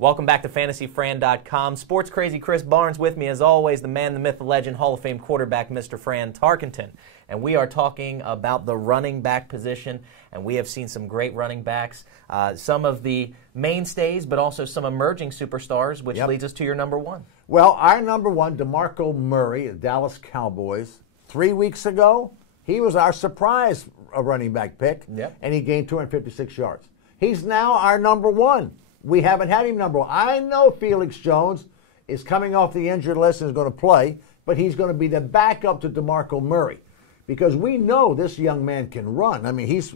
Welcome back to FantasyFran.com. Sports Crazy Chris Barnes with me, as always, the man, the myth, the legend, Hall of Fame quarterback, Mr. Fran Tarkenton. And we are talking about the running back position, and we have seen some great running backs, some of the mainstays, but also some emerging superstars, which leads us to your number one. Well, our number one, DeMarco Murray, the Dallas Cowboys. 3 weeks ago, he was our surprise running back pick, and he gained 256 yards. He's now our number one. We haven't had him number one. I know Felix Jones is coming off the injured list and is going to play, but he's going to be the backup to DeMarco Murray because we know this young man can run. I mean, he's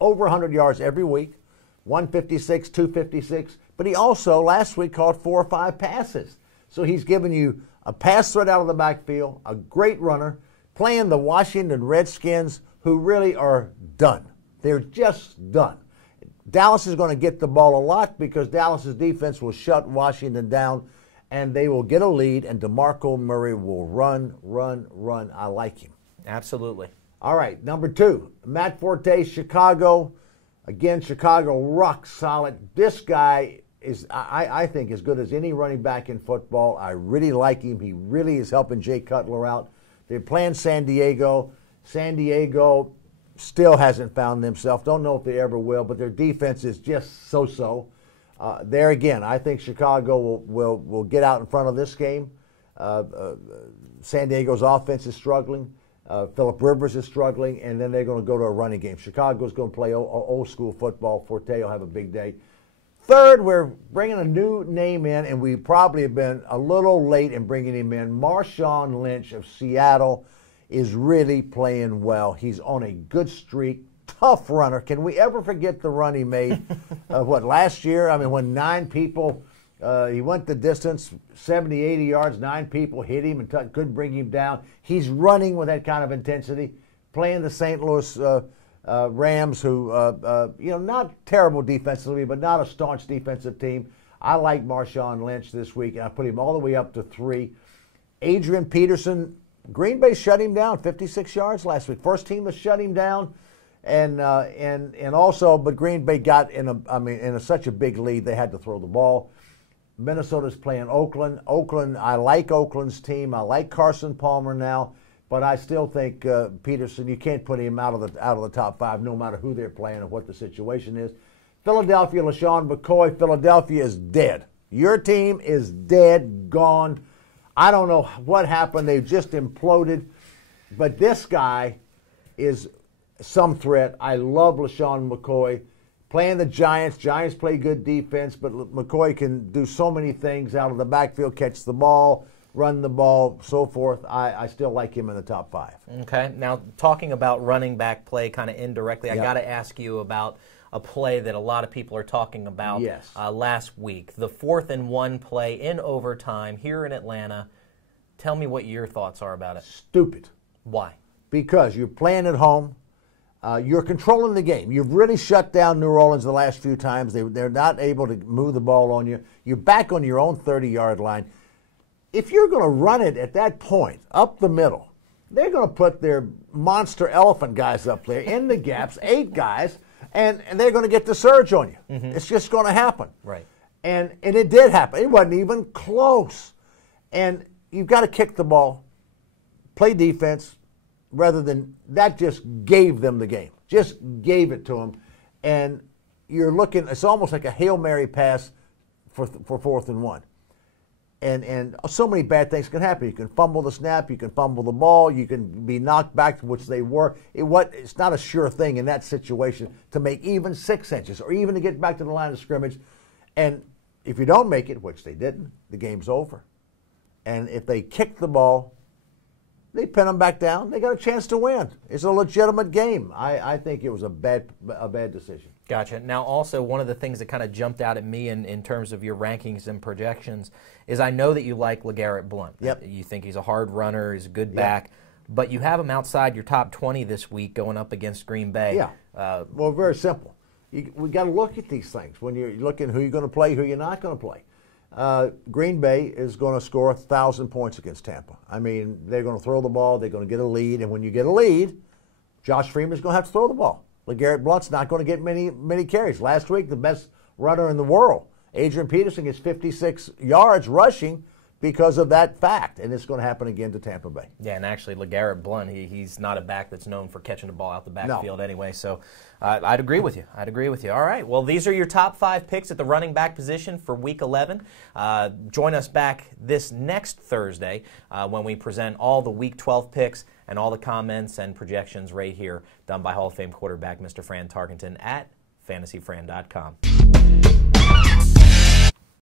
over 100 yards every week, 156, 256, but he also last week caught 4 or 5 passes. So he's giving you a pass threat out of the backfield, a great runner, playing the Washington Redskins, who really are done. They're just done. Dallas is going to get the ball a lot because Dallas's defense will shut Washington down, and they will get a lead, and DeMarco Murray will run. I like him. Absolutely. All right, number two, Matt Forte, Chicago. Again, Chicago, rock solid. This guy is, I think, as good as any running back in football. I really like him. He really is helping Jay Cutler out. They're playing San Diego. San Diego still hasn't found themselves. Don't know if they ever will, but their defense is just so-so. There again, I think Chicago will get out in front of this game. San Diego's offense is struggling. Phillip Rivers is struggling, and then they're going to go to a running game. Chicago's going to play old school football. Forte will have a big day. Third, we're bringing a new name in, and we probably have been a little late in bringing him in. Marshawn Lynch of Seattle is really playing well. He's on a good streak, tough runner. Can we ever forget the run he made? Last year? I mean, when 9 people, he went the distance, 70, 80 yards, 9 people hit him and couldn't bring him down. He's running with that kind of intensity, playing the St. Louis Rams, who, not terrible defensively, but not a staunch defensive team. I like Marshawn Lynch this week, and I put him all the way up to 3. Adrian Peterson, Green Bay shut him down, 56 yards last week. First team to shut him down, and also, but Green Bay got in such a big lead they had to throw the ball. Minnesota's playing Oakland. I like Oakland's team. I like Carson Palmer now, but I still think Peterson. You can't put him out of the top 5, no matter who they're playing or what the situation is. Philadelphia, LaShawn McCoy. Philadelphia is dead. Your team is dead, gone. I don't know what happened. They've just imploded. But this guy is some threat. I love LaShawn McCoy. Playing the Giants. Giants play good defense, but McCoy can do so many things out of the backfield, catch the ball, run the ball, so forth. I still like him in the top 5. Okay. Now, talking about running back play kind of indirectly, I got to ask you about a play that a lot of people are talking about last week. The 4th and 1 play in overtime here in Atlanta. Tell me what your thoughts are about it. Stupid. Why? Because you're playing at home. You're controlling the game. You've really shut down New Orleans the last few times. They're not able to move the ball on you. You're back on your own 30-yard line. If you're going to run it at that point, up the middle, they're going to put their monster elephant guys up there in the gaps, 8 guys, and they're going to get the surge on you. It's just going to happen. Right. And it did happen. It wasn't even close. And you've got to kick the ball, play defense, rather than that just gave them the game. Just gave it to them. And you're looking, it's almost like a Hail Mary pass for 4th and 1. And so many bad things can happen. You can fumble the snap, you can fumble the ball, you can be knocked back, which they were. It's not a sure thing in that situation to make even 6 inches or even to get back to the line of scrimmage. And if you don't make it, which they didn't, the game's over. And if they kick the ball, they pin them back down, they got a chance to win. It's a legitimate game. I think it was a bad decision. Gotcha. Now, also, one of the things that kind of jumped out at me in terms of your rankings and projections is I know that you like LeGarrette Blount. Yep. You think he's a hard runner, he's a good back, but you have him outside your top 20 this week going up against Green Bay. Yeah. Well, very simple. We got to look at these things when you're looking who you're going to play, who you're not going to play. Green Bay is going to score 1,000 points against Tampa. I mean, they're going to throw the ball, they're going to get a lead, and when you get a lead, Josh Freeman's going to have to throw the ball. LeGarrette Blount's not going to get many carries. Last week, the best runner in the world, Adrian Peterson gets 56 yards rushing because of that fact, and it's going to happen again to Tampa Bay. Yeah, and actually, LeGarrette Blount, he's not a back that's known for catching the ball out the backfield anyway, so I'd agree with you. All right, well, these are your top 5 picks at the running back position for Week 11. Join us back this next Thursday when we present all the Week 12 picks and all the comments and projections right here done by Hall of Fame quarterback Mr. Fran Tarkenton at fantasyfran.com.